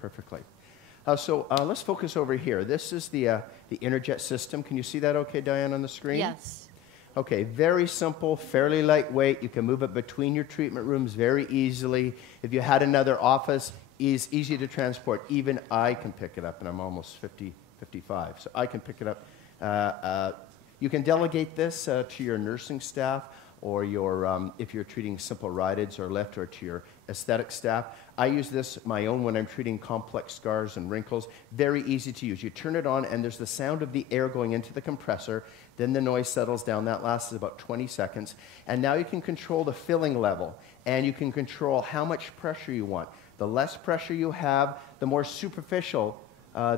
perfectly. Let's focus over here. This is the Interjet system. Can you see that okay, Diane, on the screen? Yes. Okay, very simple, fairly lightweight. You can move it between your treatment rooms very easily. If you had another office, it's easy to transport. Even I can pick it up, and I'm almost 55, so I can pick it up. You can delegate this to your nursing staff, or your, if you're treating simple rhytids or lift, or to your aesthetic staff. I use this my own when I'm treating complex scars and wrinkles. Very easy to use. You turn it on and there's the sound of the air going into the compressor, then the noise settles down. That lasts about 20 seconds. And now you can control the filling level, and you can control how much pressure you want. The less pressure you have, the more superficial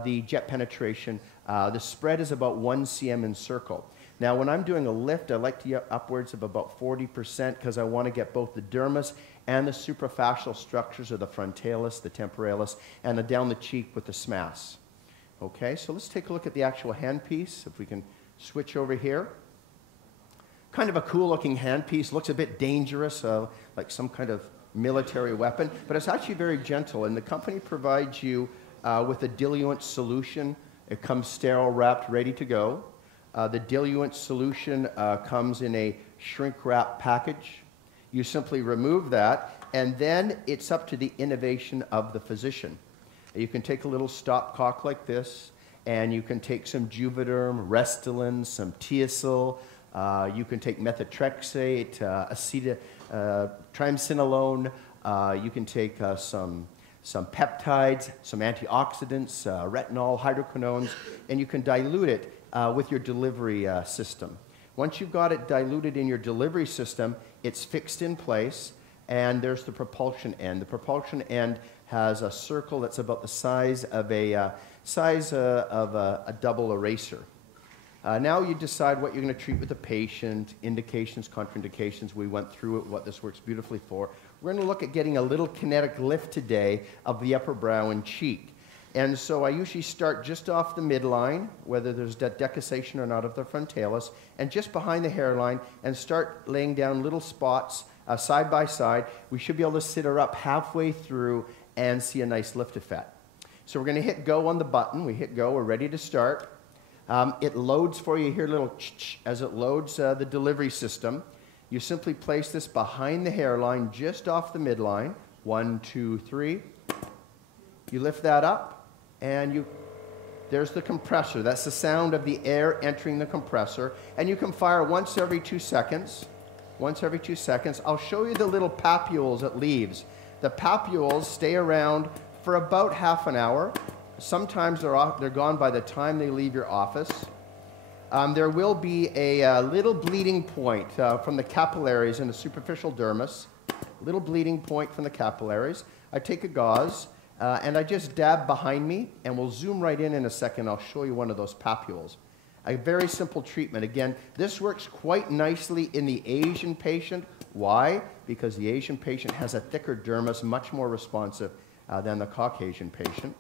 the jet penetration. The spread is about 1 cm in circle. Now, when I'm doing a lift, I like to get upwards of about 40% because I want to get both the dermis and the suprafascial structures of the frontalis, the temporalis, and down the cheek with the SMAS. Okay, so let's take a look at the actual handpiece. If we can switch over here. Kind of a cool-looking handpiece. Looks a bit dangerous, like some kind of military weapon, but it's actually very gentle, and the company provides you with a diluent solution. It comes sterile wrapped, ready to go. The diluent solution comes in a shrink wrap package. You simply remove that, and then it's up to the innovation of the physician. You can take a little stopcock like this, and you can take some Juvederm, Restylane, some Teosil. You can take methotrexate, triamcinolone. You can take some peptides, some antioxidants, retinol, hydroquinones, and you can dilute it with your delivery system. Once you've got it diluted in your delivery system, it's fixed in place, and there's the propulsion end. The propulsion end has a circle that's about the size of a double eraser. Now you decide what you're going to treat with the patient, indications, contraindications. We went through it, what this works beautifully for. We're going to look at getting a little kinetic lift today of the upper brow and cheek. And so I usually start just off the midline, whether there's decussation or not of the frontalis, and just behind the hairline, and start laying down little spots side by side. We should be able to sit her up halfway through and see a nice lift effect. So we're going to hit go on the button. We hit go. We're ready to start. It loads for you. You hear a little ch-ch as it loads the delivery system. You simply place this behind the hairline, just off the midline. 1, 2, 3. You lift that up. And there's the compressor. That's the sound of the air entering the compressor. And you can fire once every 2 seconds. Once every 2 seconds. I'll show you the little papules it leaves. The papules stay around for about half an hour. Sometimes they're gone by the time they leave your office. There will be a little bleeding point from the capillaries in the superficial dermis. Little bleeding point from the capillaries. I take a gauze. And I just dab behind me, and we'll zoom right in a second. I'll show you one of those papules. A very simple treatment. Again, this works quite nicely in the Asian patient. Why? Because the Asian patient has a thicker dermis, much more responsive than the Caucasian patient.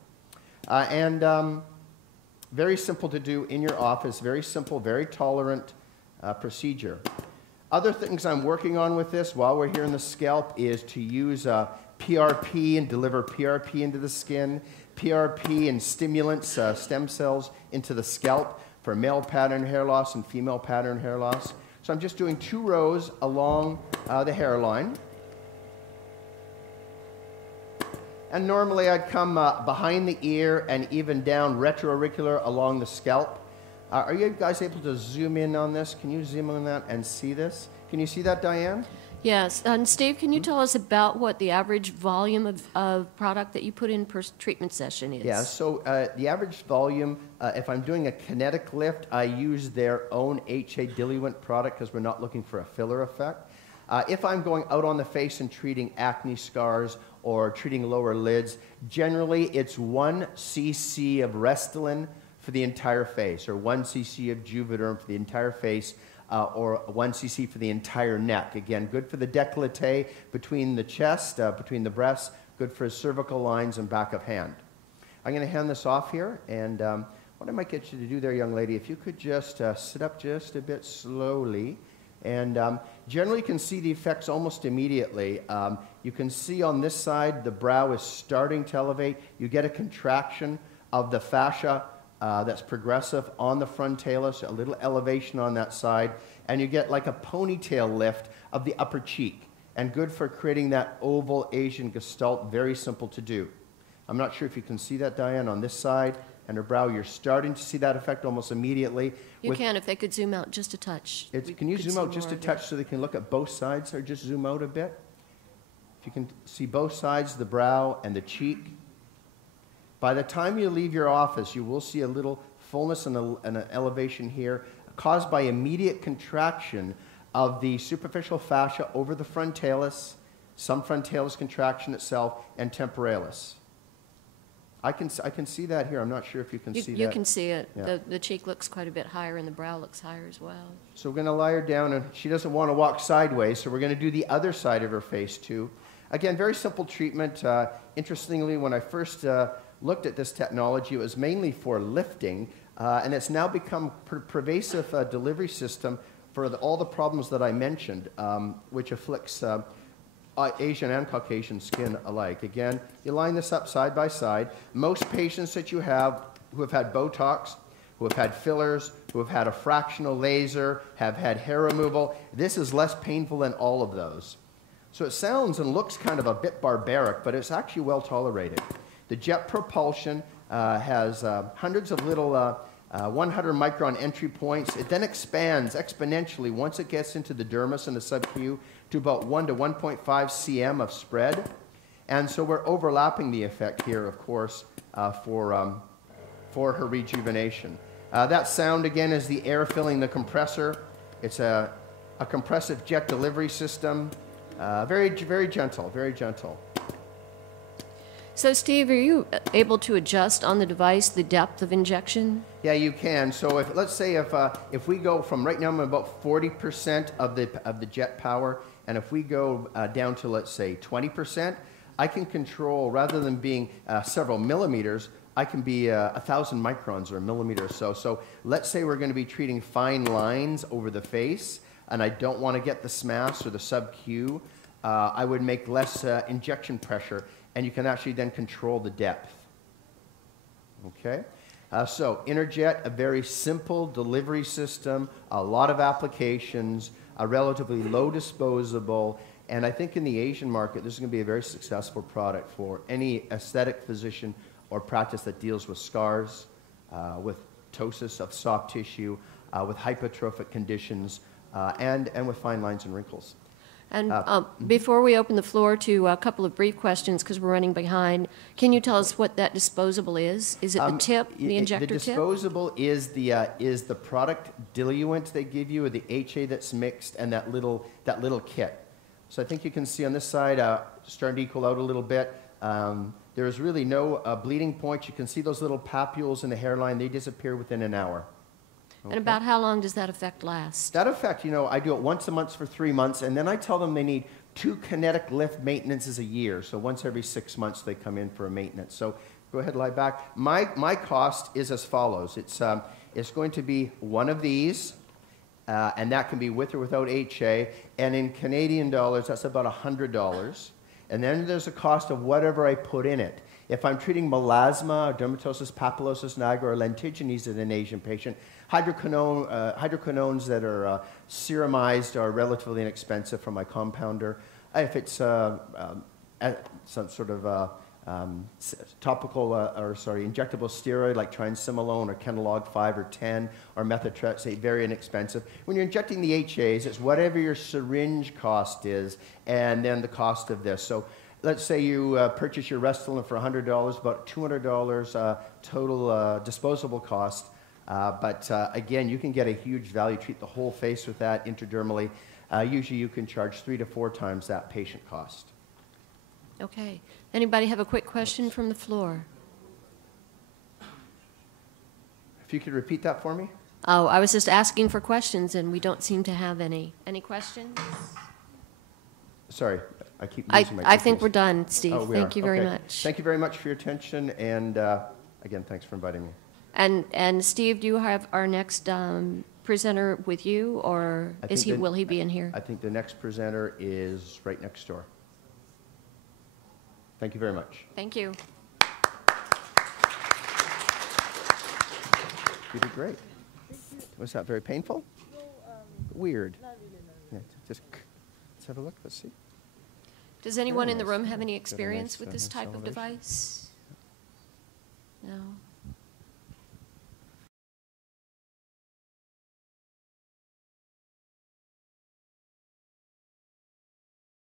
Very simple to do in your office. Very simple, very tolerant procedure. Other things I'm working on with this while we're here in the scalp is to use PRP and deliver PRP into the skin, PRP and stimulants, stem cells into the scalp for male pattern hair loss and female pattern hair loss. So I'm just doing 2 rows along the hairline. And normally I'd come behind the ear and even down retroauricular along the scalp. Are you guys able to zoom in on this? Can you zoom in on that and see this? Can you see that, Diane? Yes, and Steve, can you tell us about what the average volume of product that you put in per treatment session is? Yeah, so the average volume, if I'm doing a kinetic lift, I use their own HA diluent product because we're not looking for a filler effect. If I'm going out on the face and treating acne scars or treating lower lids, generally it's 1 cc of Restylane for the entire face, or 1 cc of Juvederm for the entire face, or 1 cc for the entire neck. Again, good for the décolleté between the chest, between the breasts, good for cervical lines and back of hand. I'm going to hand this off here, and what I might get you to do there, young lady, if you could just sit up just a bit slowly, And generally you can see the effects almost immediately. You can see on this side the brow is starting to elevate. You get a contraction of the fascia that's progressive on the frontalis, a little elevation on that side, and you get like a ponytail lift of the upper cheek, and good for creating that oval Asian gestalt, very simple to do. I'm not sure if you can see that, Diane, on this side and her brow. You're starting to see that effect almost immediately. You can, if they could zoom out just a touch. Can you zoom out just a touch so they can look at both sides, or just zoom out a bit? If you can see both sides, the brow and the cheek. By the time you leave your office, you will see a little fullness and an elevation here caused by immediate contraction of the superficial fascia over the frontalis, some frontalis contraction itself, and temporalis. I can see that here. I'm not sure if you can see that. You can see it. Yeah. The cheek looks quite a bit higher, and the brow looks higher as well. So we're going to lie her down, and she doesn't want to walk sideways, so we're going to do the other side of her face too. Again, very simple treatment. Interestingly, when I first looked at this technology, it was mainly for lifting, and it's now become pervasive delivery system for all the problems that I mentioned, which afflicts Asian and Caucasian skin alike. Again, you line this up side by side. Most patients that you have who have had Botox, who have had fillers, who have had a fractional laser, have had hair removal, this is less painful than all of those. So it sounds and looks kind of a bit barbaric, but it's actually well tolerated. The jet propulsion has hundreds of little 100 micron entry points. It then expands exponentially once it gets into the dermis and the sub-Q to about 1 to 1.5 cm of spread. And so we're overlapping the effect here, of course, for her rejuvenation. That sound, again, is the air filling the compressor. It's a compressive jet delivery system. Very, very gentle, very gentle. So, Steve, are you able to adjust on the device the depth of injection? Yeah, you can. So let's say if we go from right now, I'm about 40% of the jet power, and if we go down to, let's say, 20%, I can control, rather than being several millimeters, I can be 1,000 microns or a millimeter or so. So let's say we're going to be treating fine lines over the face, and I don't want to get the SMAS or the sub-Q. I would make less injection pressure, and you can actually then control the depth. Okay? So Interjet, a very simple delivery system, a lot of applications, a relatively low disposable, and I think in the Asian market, this is going to be a very successful product for any aesthetic physician or practice that deals with scars, with ptosis of soft tissue, with hypertrophic conditions, and with fine lines and wrinkles. And before we open the floor to a couple of brief questions, because we're running behind, can you tell us what that disposable is? Is it the tip, the injector tip? The disposable is the product diluent they give you, or the HA that's mixed, and that little kit. So I think you can see on this side, starting to equal out a little bit. There's really no bleeding points. You can see those little papules in the hairline. They disappear within an hour. Okay. And about how long does that effect last? That effect, I do it once a month for 3 months, and then I tell them they need 2 kinetic lift maintenances a year. So once every 6 months they come in for a maintenance. So go ahead, lie back. My cost is as follows. It's going to be one of these, and that can be with or without HA. And in Canadian dollars, that's about $100. And then there's a cost of whatever I put in it. If I'm treating melasma, dermatosis papulosis nigra, or lentiginous in an Asian patient, hydroquinones that are serumized are relatively inexpensive from my compounder. If it's some sort of injectable steroid like triamcinolone or Kenalog 5 or 10 or methotrexate, very inexpensive. When you're injecting the HAs, it's whatever your syringe cost is and then the cost of this. So let's say you purchase your Restylane for $100, about $200 total disposable cost. But again, you can get a huge value, treat the whole face with that intradermally. Usually you can charge 3 to 4 times that patient cost. Okay. Anybody have a quick question from the floor? If you could repeat that for me. Oh, I was just asking for questions, and we don't seem to have any. Any questions? Sorry, I keep losing my I think we're done, Steve. Oh, Thank you very okay. much. Thank you very much for your attention, and again, thanks for inviting me. And Steve, do you have our next presenter with you, or I think will he be in here? I think the next presenter is right next door. Thank you very much. Thank you. You did great. Was that very painful? Weird. Yeah, just let's have a look. Let's see. Does anyone in the nice. room have any Got a experience nice, with this nice type of elevation. device? No?